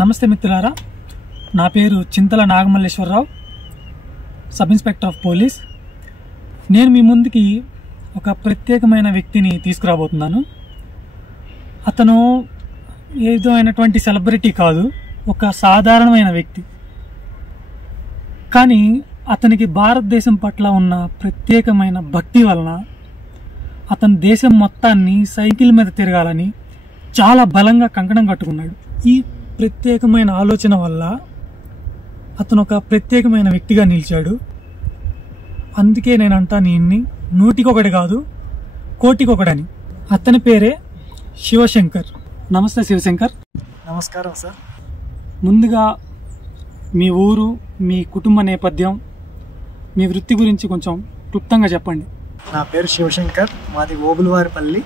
నమస్తే మిత్రులారా, నా పేరు Chintala Nagamalleswararao, sub inspector of police. నేను మీ ముందుకి ఒక ప్రత్యేకమైన వ్యక్తిని తీసుకురాబోతున్నాను. అతను ఏదో అయినటువంటి సెలబ్రిటీ కాదు, ఒక సాధారణమైన వ్యక్తి. కానీ అతనికి భారతదేశం పట్ల ఉన్న ప్రత్యేకమైన భక్తి వలన అతను దేశం మొత్తాన్ని సైకిల్ మీద తిరగాలని చాలా బలంగా కంకణం కట్టుకున్నాడు. ఈ ప్రత్యేకమైన ఆలోచన వల్ల అతను ఒక ప్రత్యేకమైన వ్యక్తిగా నిలిచాడు. అందుకే నేను అంటాను, ఈయన్ని నూటికొకటి కాదు కోటికొకడని. అతని పేరే శివశంకర్. నమస్తే శివశంకర్. నమస్కారం సార్. ముందుగా మీ ఊరు, మీ కుటుంబ నేపథ్యం, మీ వృత్తి గురించి కొంచెం క్లుప్తంగా చెప్పండి. నా పేరు శివశంకర్, మాది ఓబులవారిపల్లి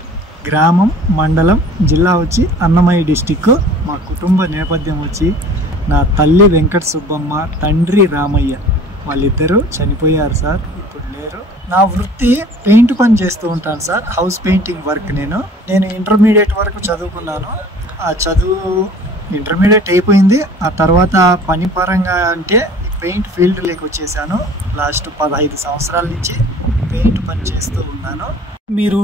గ్రామం, మండలం, జిల్లా వచ్చి అన్నమయ్య డిస్టిక్. మా కుటుంబ నేపథ్యం వచ్చి నా తల్లి వెంకట సుబ్బమ్మ, తండ్రి రామయ్య. వాళ్ళిద్దరూ చనిపోయారు సార్, ఇప్పుడు లేరు. నా వృత్తి పెయింట్ పని చేస్తూ ఉంటాను సార్, హౌస్ పెయింటింగ్ వర్క్. నేను ఇంటర్మీడియట్ వరకు చదువుకున్నాను. ఆ చదువు ఇంటర్మీడియట్ అయిపోయింది. ఆ తర్వాత పని పరంగా అంటే పెయింట్ ఫీల్డ్లోకి వచ్చేసాను. లాస్ట్ 15 సంవత్సరాల నుంచి పెయింట్ పని చేస్తూ ఉన్నాను. మీరు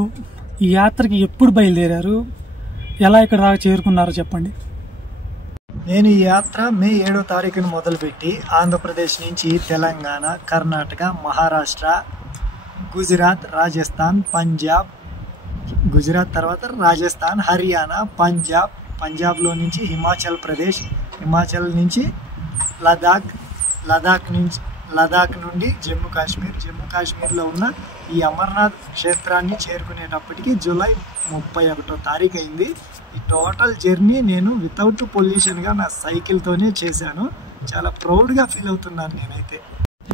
ఈ యాత్రకి ఎప్పుడు బయలుదేరారు, ఎలా ఇక్కడ దాకా చేరుకున్నారో చెప్పండి. నేను ఈ యాత్ర మే 7వ తారీఖున మొదలుపెట్టి ఆంధ్రప్రదేశ్ నుంచి తెలంగాణ, కర్ణాటక, మహారాష్ట్ర, గుజరాత్, రాజస్థాన్, పంజాబ్, గుజరాత్ తర్వాత రాజస్థాన్, హర్యానా, పంజాబ్లో నుంచి హిమాచల్ ప్రదేశ్, హిమాచల్ నుంచి లదాఖ్ నుండి జమ్మూ కాశ్మీర్లో ఉన్న ఈ అమర్నాథ్ క్షేత్రాన్ని చేరుకునేటప్పటికి జూలై 31వ తారీఖు అయింది. ఈ టోటల్ జర్నీ నేను వితౌట్ పొల్యూషన్గా నా సైకిల్తోనే చేశాను. చాలా ప్రౌడ్గా ఫీల్ అవుతున్నాను నేనైతే.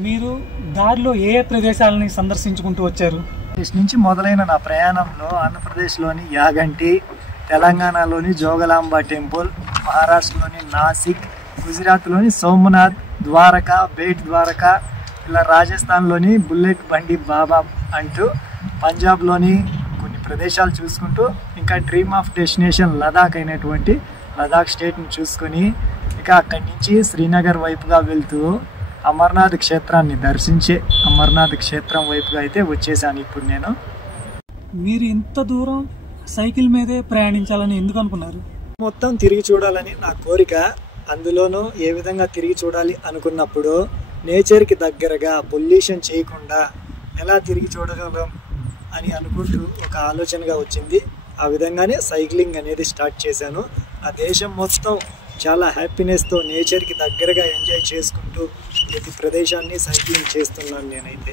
మీరు దారిలో ఏ ప్రదేశాలని సందర్శించుకుంటూ వచ్చారు? నుంచి మొదలైన నా ప్రయాణంలో ఆంధ్రప్రదేశ్లోని యాగంటి, తెలంగాణలోని జోగలాంబ టెంపుల్, మహారాష్ట్రలోని నాసిక్, గుజరాత్లోని సోమనాథ్, ద్వారకా, బేట్ ద్వారకా, ఇలా రాజస్థాన్లోని బుల్లెట్ బండి బాబా అంటూ, పంజాబ్లోని కొన్ని ప్రదేశాలు చూసుకుంటూ, ఇంకా డ్రీమ్ ఆఫ్ డెస్టినేషన్ లదాఖ్ అయినటువంటి లదాఖ్ స్టేట్ని చూసుకొని, ఇక అక్కడి నుంచి శ్రీనగర్ వైపుగా వెళ్తూ అమర్నాథ్ క్షేత్రాన్ని దర్శించే అమర్నాథ్ క్షేత్రం వైపుగా అయితే వచ్చేసాను ఇప్పుడు నేను. మీరు ఇంత దూరం సైకిల్ మీదే ప్రయాణించాలని ఎందుకు అనుకున్నారు? మొత్తం తిరిగి చూడాలని నా కోరిక. అందులోనూ ఏ విధంగా తిరిగి చూడాలి అనుకున్నప్పుడు నేచర్కి దగ్గరగా పొల్యూషన్ చేయకుండా ఎలా తిరిగి చూడగలం అని అనుకుంటూ ఒక ఆలోచనగా వచ్చింది. ఆ విధంగానే సైక్లింగ్ అనేది స్టార్ట్ చేశాను. ఆ దేశం మొత్తం చాలా హ్యాపీనెస్తో నేచర్కి దగ్గరగా ఎంజాయ్ చేసుకుంటూ ప్రతి ప్రదేశాన్ని సైక్లింగ్ చేస్తున్నాను నేనైతే.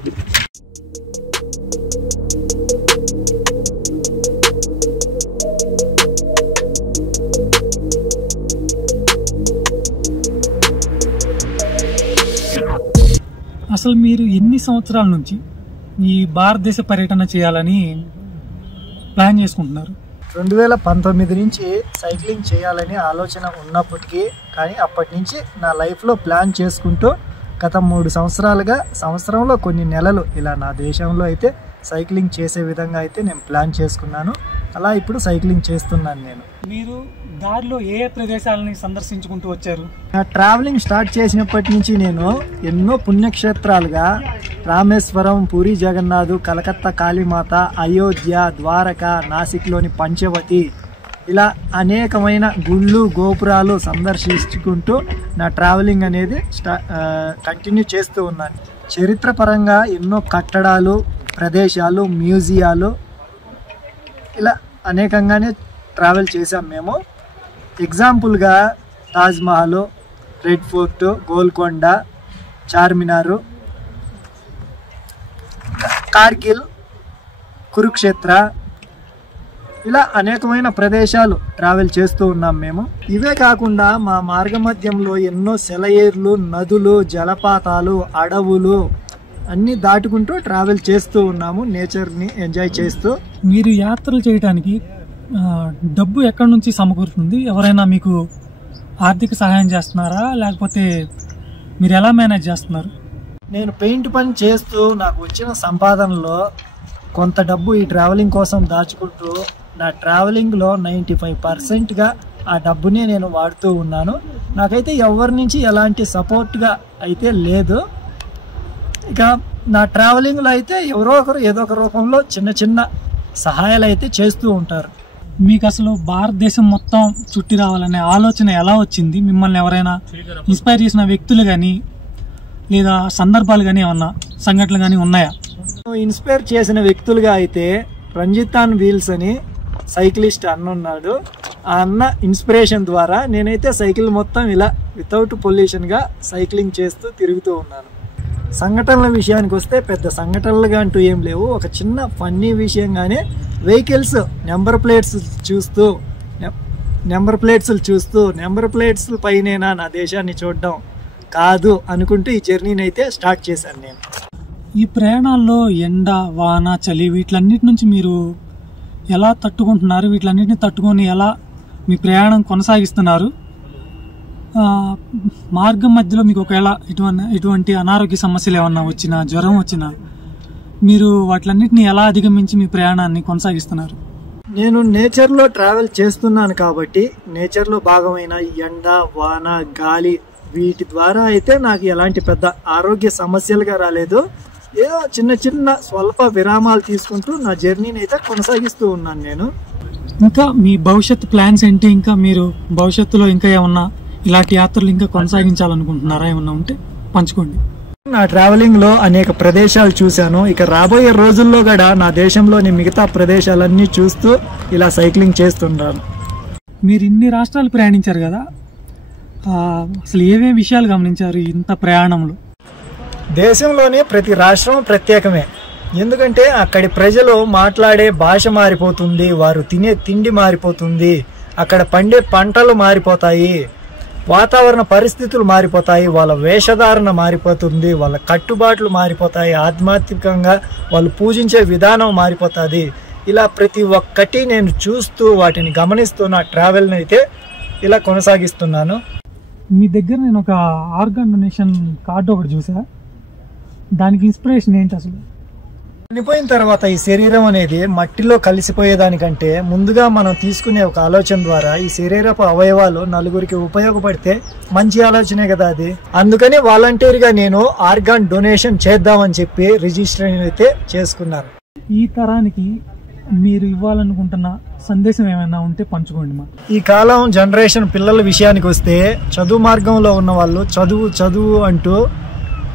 అసలు మీరు ఎన్ని సంవత్సరాల నుంచి ఈ భారతదేశ పర్యటన చేయాలని ప్లాన్ చేసుకుంటున్నారు? 2019 నుంచి సైక్లింగ్ చేయాలని ఆలోచన ఉన్నప్పటికీ, కానీ అప్పటి నుంచి నా లైఫ్లో ప్లాన్ చేసుకుంటూ గత 3 సంవత్సరాలుగా, సంవత్సరంలో కొన్ని నెలలు ఇలా నా దేశంలో అయితే సైక్లింగ్ చేసే విధంగా అయితే నేను ప్లాన్ చేసుకున్నాను. అలా ఇప్పుడు సైక్లింగ్ చేస్తున్నాను నేను. మీరు దారిలో ఏ ప్రదేశాలని సందర్శించుకుంటూ వచ్చారు? నా ట్రావెలింగ్ స్టార్ట్ చేసినప్పటి నుంచి నేను ఎన్నో పుణ్యక్షేత్రాలుగా రామేశ్వరం, పూరి జగన్నాథ్, కలకత్తా కాళీమాత, అయోధ్య, ద్వారకా, నాసిక్లోని పంచవటి, ఇలా అనేకమైన గుళ్ళు, గోపురాలు సందర్శించుకుంటూ నా ట్రావెలింగ్ అనేది కంటిన్యూ చేస్తూ ఉన్నాను. చరిత్రపరంగా ఎన్నో కట్టడాలు, ప్రదేశాలు, మ్యూజియాలు, ఇలా అనేకంగానే ట్రావెల్ చేసాం మేము. ఎగ్జాంపుల్గా తాజ్మహల్, రెడ్ ఫోర్ట్, గోల్కొండ, చార్మినారు, కార్గిల్, కురుక్షేత్ర, ఇలా అనేకమైన ప్రదేశాలు ట్రావెల్ చేస్తూ ఉన్నాం మేము. ఇవే కాకుండా మా మార్గమధ్యంలో ఎన్నో సెలయేర్లు, నదులు, జలపాతాలు, అడవులు అన్నీ దాటుకుంటూ ట్రావెల్ చేస్తూ ఉన్నాము, నేచర్ని ఎంజాయ్ చేస్తూ. మీరు యాత్రలు చేయడానికి డబ్బు ఎక్కడి నుంచి సమకూరుతుంది? ఎవరైనా మీకు ఆర్థిక సహాయం చేస్తున్నారా, లేకపోతే మీరు ఎలా మేనేజ్ చేస్తున్నారు? నేను పెయింట్ పని చేస్తూ నాకు వచ్చిన సంపాదనలో కొంత డబ్బు ఈ ట్రావెలింగ్ కోసం దాచుకుంటూ నా ట్రావెలింగ్లో 95%గా ఆ డబ్బునే నేను వాడుతూ ఉన్నాను. నాకైతే ఎవరి నుంచి ఎలాంటి సపోర్ట్గా అయితే లేదు. ఇక నా ట్రావెలింగ్లో అయితే ఎవరో ఒకరు ఏదో ఒక రూపంలో చిన్న చిన్న సహాయాలు అయితే చేస్తూ ఉంటారు. మీకు అసలు భారతదేశం మొత్తం చుట్టి రావాలనే ఆలోచన ఎలా వచ్చింది? మిమ్మల్ని ఎవరైనా ఇన్స్పైర్ చేసిన వ్యక్తులు కానీ లేదా సందర్భాలు కానీ ఏమన్నా సంఘటనలు కానీ ఉన్నాయా? ఇన్స్పైర్ చేసిన వ్యక్తులుగా అయితే రంజితాన్ వీల్స్ అని సైక్లిస్ట్ అన్న ఉన్నాడు. ఆ అన్న ఇన్స్పిరేషన్ ద్వారా నేనైతే సైకిల్ మొత్తం ఇలా వితౌట్ పొల్యూషన్గా సైక్లింగ్ చేస్తూ తిరుగుతూ ఉన్నాను. సంఘటనల విషయానికి వస్తే పెద్ద సంఘటనలుగా అంటూ ఏం లేవు. ఒక చిన్న ఫన్నీ విషయంగానే వెహికల్స్ నెంబర్ ప్లేట్స్ పైనేనా నా దేశాన్ని చూడడం కాదు అనుకుంటూ ఈ జర్నీని అయితే స్టార్ట్ చేశాను నేను. ఈ ప్రయాణాల్లో ఎండ, వాన, చలి వీటిలన్నిటి నుంచి మీరు ఎలా తట్టుకుంటున్నారు? వీటిలన్నిటిని తట్టుకొని ఎలా మీ ప్రయాణం కొనసాగిస్తున్నారు? మార్గం మధ్యలో మీకు ఒకవేళ ఇటువంటి అనారోగ్య సమస్యలు ఏమన్నా వచ్చినా, జ్వరం వచ్చినా మీరు వాటిలన్నిటిని ఎలా అధిగమించి మీ ప్రయాణాన్ని కొనసాగిస్తున్నారు? నేను నేచర్లో ట్రావెల్ చేస్తున్నాను కాబట్టి నేచర్లో భాగమైన ఎండ, వాన, గాలి వీటి ద్వారా అయితే నాకు ఎలాంటి పెద్ద ఆరోగ్య సమస్యలుగా రాలేదు. ఏదో చిన్న చిన్న స్వల్ప విరామాలు తీసుకుంటూ నా జర్నీని అయితే కొనసాగిస్తూ ఉన్నాను నేను. ఇంకా మీ భవిష్యత్తు ప్లాన్స్ ఏంటి? ఇంకా మీరు భవిష్యత్తులో ఇంకా ఏమన్నా ఇలాంటి యాత్రలు ఇంకా కొనసాగించాలనుకుంటున్నారా? ఏమన్నా ఉంటే పంచుకోండి. నా ట్రావెలింగ్లో అనేక ప్రదేశాలు చూశాను. ఇక రాబోయే రోజుల్లో కూడా నా దేశంలోని మిగతా ప్రదేశాలన్నీ చూస్తూ ఇలా సైక్లింగ్ చేస్తుంటాను. మీరు ఇన్ని రాష్ట్రాలు ప్రయాణించారు కదా, అసలు ఏమేమి విషయాలు గమనించారు ఇంత ప్రయాణంలో? దేశంలోని ప్రతి రాష్ట్రం ప్రత్యేకమే. ఎందుకంటే అక్కడి ప్రజలు మాట్లాడే భాష మారిపోతుంది, వారు తినే తిండి మారిపోతుంది, అక్కడ పండే పంటలు మారిపోతాయి, వాతావరణ పరిస్థితులు మారిపోతాయి, వాళ్ళ వేషధారణ మారిపోతుంది, వాళ్ళ కట్టుబాట్లు మారిపోతాయి, ఆధ్యాత్మికంగా వాళ్ళు పూజించే విధానం మారిపోతుంది. ఇలా ప్రతి ఒక్కటి నేను చూస్తూ వాటిని గమనిస్తూ నా ట్రావెల్ని అయితే ఇలా కొనసాగిస్తున్నాను. మీ దగ్గర నేను ఒక ఆర్గాన్ డొనేషన్ కార్డు ఒకటి చూసా, దానికి ఇన్స్పిరేషన్ ఏంటి అసలు? చనిపోయిన తర్వాత ఈ శరీరం అనేది మట్టిలో కలిసిపోయేదానికంటే ముందుగా మనం తీసుకునే ఒక ఆలోచన ద్వారా ఈ శరీరపు అవయవాలు నలుగురికి ఉపయోగపడితే మంచి ఆలోచనే కదా అది. అందుకని వాలంటీర్గా నేను ఆర్గాన్ డొనేషన్ చేద్దామని చెప్పి రిజిస్ట్రేషన్ అయితే చేసుకున్నాను. ఈ తరానికి మీరు ఇవ్వాలనుకుంటున్న సందేశం ఏమైనా ఉంటే పంచుకోండి. మా ఈ కాలం జనరేషన్ పిల్లల విషయానికి వస్తే చదువు మార్గంలో ఉన్న వాళ్ళు చదువు అంటూ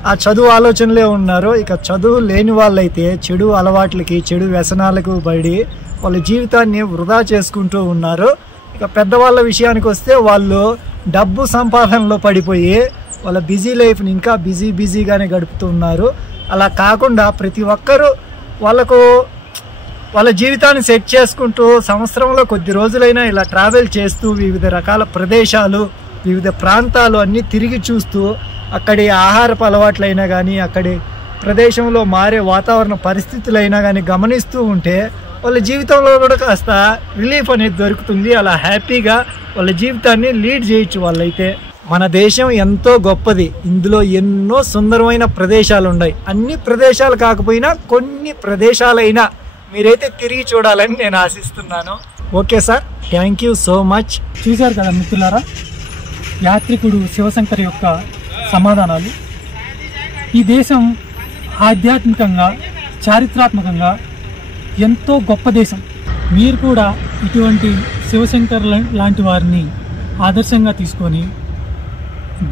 ఆ చదువు ఆలోచనలే ఉన్నారు. ఇక చదువు లేని వాళ్ళైతే చెడు అలవాట్లకి, చెడు వ్యసనాలకు పడి వాళ్ళ జీవితాన్ని వృధా చేసుకుంటూ ఉన్నారు. ఇక పెద్దవాళ్ళ విషయానికి వస్తే వాళ్ళు డబ్బు సంపాదనలో పడిపోయి వాళ్ళ బిజీ లైఫ్ని ఇంకా బిజీగానే గడుపుతూ ఉన్నారు. అలా కాకుండా ప్రతి ఒక్కరూ వాళ్ళ జీవితాన్ని సెట్ చేసుకుంటూ సంవత్సరంలో కొద్ది రోజులైనా ఇలా ట్రావెల్ చేస్తూ వివిధ రకాల ప్రదేశాలు, వివిధ ప్రాంతాలు అన్నీ తిరిగి చూస్తూ అక్కడి ఆహారపు అలవాట్లైనా కానీ, అక్కడి ప్రదేశంలో మారే వాతావరణ పరిస్థితులైనా కానీ గమనిస్తూ ఉంటే వాళ్ళ జీవితంలో కూడా కాస్త రిలీఫ్ అనేది దొరుకుతుంది. అలా హ్యాపీగా వాళ్ళ జీవితాన్ని లీడ్ చేయొచ్చు వాళ్ళైతే. మన దేశం ఎంతో గొప్పది. ఇందులో ఎన్నో సుందరమైన ప్రదేశాలు ఉన్నాయి. అన్ని ప్రదేశాలు కాకపోయినా కొన్ని ప్రదేశాలైనా మీరైతే తిరిగి చూడాలని నేను ఆశిస్తున్నాను. Okay sir, thank you so much. చూశారు కదా మిత్రులారా, యాత్రికుడు శివశంకర్ యొక్క సమాధానాలు. ఈ దేశం ఆధ్యాత్మికంగా, చారిత్రాత్మకంగా ఎంతో గొప్ప దేశం. మీరు కూడా ఇటువంటి శివశంకర్ లాంటి వారిని ఆదర్శంగా తీసుకొని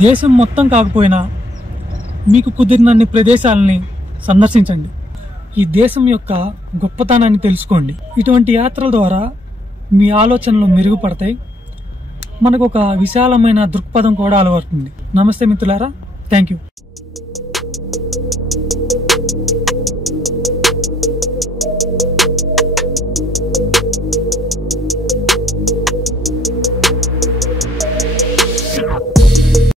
దేశం మొత్తం కాకపోయినా మీకు కుదిరినన్ని ప్రదేశాలని సందర్శించండి. ఈ దేశం యొక్క గొప్పతనాన్ని తెలుసుకోండి. ఇటువంటి యాత్రల ద్వారా మీ ఆలోచనలు మెరుగుపడతాయి. మనకు ఒక విశాలమైన దృక్పథం కూడా అలవడుతుంది. నమస్తే మిత్రులారా, థ్యాంక్ యూ.